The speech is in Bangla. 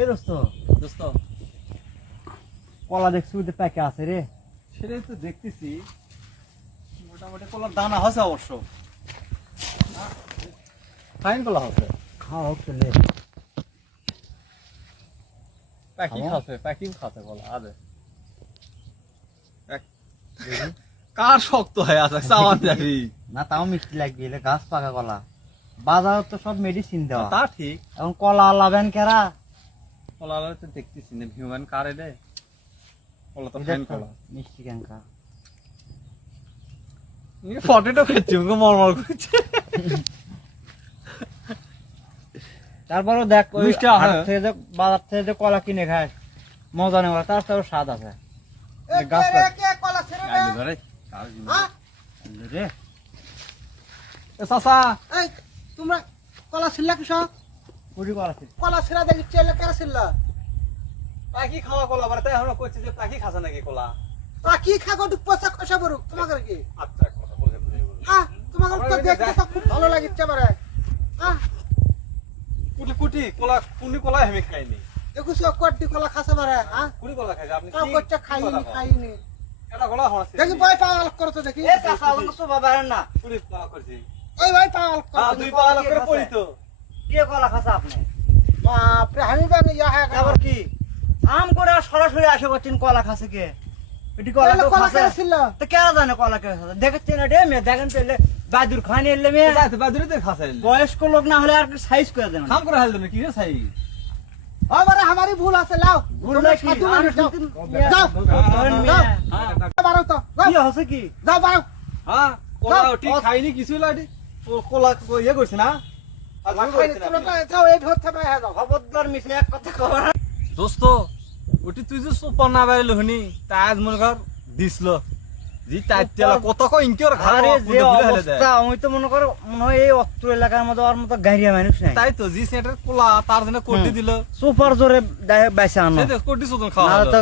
এ দোস্ত দোস্ত কলা দেখছি ওদের প্যাকে আছে রে। সেটাই তো দেখতেছি, মোটামুটি কলার দানা হচ্ছে অবশ্য, ফাইন কলা হচ্ছে। খাওয়া হচ্ছে রে। প্যাকিং খাচ্ছে কলা আরে কার শক্ত হয়ে আছে চাওয়ান যাবি না তাও মিষ্টি লাগবে, এলে গাছ পাকা কলা। বাজার তো সব মেডিসিন দেওয়া। তা ঠিক, এখন কলা লাভেন কেরা? কলা তো দেখতেছি না ভিউম্যান কারে রে, কলা তো ফাইন কলা মিষ্টি ক্যাঙ্কা ফটোটা খেয়েছি মরমর করছে। তারপরে দেখ ওই মিষ্টি আছে। হাট থেকে যে বাজার থেকে যে কলা কিনে খাস মজা নেওয়া, তার সাথে স্বাদ আছে। গাছ আইলে ধরে রে চাচা এই তোমরা কলা ছিলা কৃষক পুরি কলা ছিল। কলা ছিলা দেখি চেলে কেন ছিলা পাখি খাওয়া কলা বারে তাই আমরা কইছি যে পাখি খাসা নাকি কলা। তা কি খাগো দুঃখ পয়সা কষা বড়ুক তোমাকে কি আচ্ছা কথা বলে হ্যাঁ তোমাকে তো দেখতে তো খুব ভালো লাগিচ্ছে বারে হ্যাঁ কুটি কুটি কলা কুনি কলা আমি খাইনি, দেখুছ কোটি কলা খাসা বারে হ্যাঁ কুনি কলা খাইছে আপনি কাউ কি করছে খাইনি এটা কলা হচ্ছে দেখি ভাই পাওয়াল করো তো দেখি এ চাচা আমাকে সব বাবারেন না। কুনি কলা করছি ওই ভাই পাওয়াল হ্যাঁ করো দুই পালা করে পড়ি তো কে কলা খাসা আপনি? বাপরে আমি বানি ইয়া হ্যাঁ আবার কি আম করে আর সরাসরি আসে করছেন কলা খাসে কে? এটি কলা কেউ কলা খাসে? কেন ছিল তো কেন জানে কলা কে খাসে? দেখেছেন না ডে মেয়ে, দেখেন তো এলে বাদুর খান এলে মেয়ে। যাইতে বাদুরে তো খাসাইল বয়স্ক লোক না হলে আর সাইজ করে দেন। খাম করে হাল দেন কি রে ছাই আমারে আমারই ভুল আছে লাও ভুল তোমরা নাকি? সাধু আমি মানুষ যাও শুনতে- যাও ধরেন মেয়ে। বারো তো কি হচ্ছে কি? যাও বারো হ্যাঁ কলা ঠিক খাইনি কিছু লাডি ও কলা ইয়ে করছে না আর ভাগ করছে না তোমরা যাও এই ধরতে পাই হ্যাঁ যাও খবরদার মিশে এক কথা কবার না। দোস্ত ওটি তুই যে সুপার না বাইলে হনি তাই আজ মনে কর দিছিল জি তাইতেলা কত কো ইনকির ঘর আরে যে পুরো হেলে অবস্থা, দেয় আমি তো মনে করো মনে হয় এই অত্র এলাকার মধ্যে আর মতো গাড়িয়া মানুষ নাই। তাই তো জি সেন্টার কোলা তার জন্য কোটি দিল সুপার জোরে বাইসা আনো সেই কোটি সুদন খাওয়া না হলো তো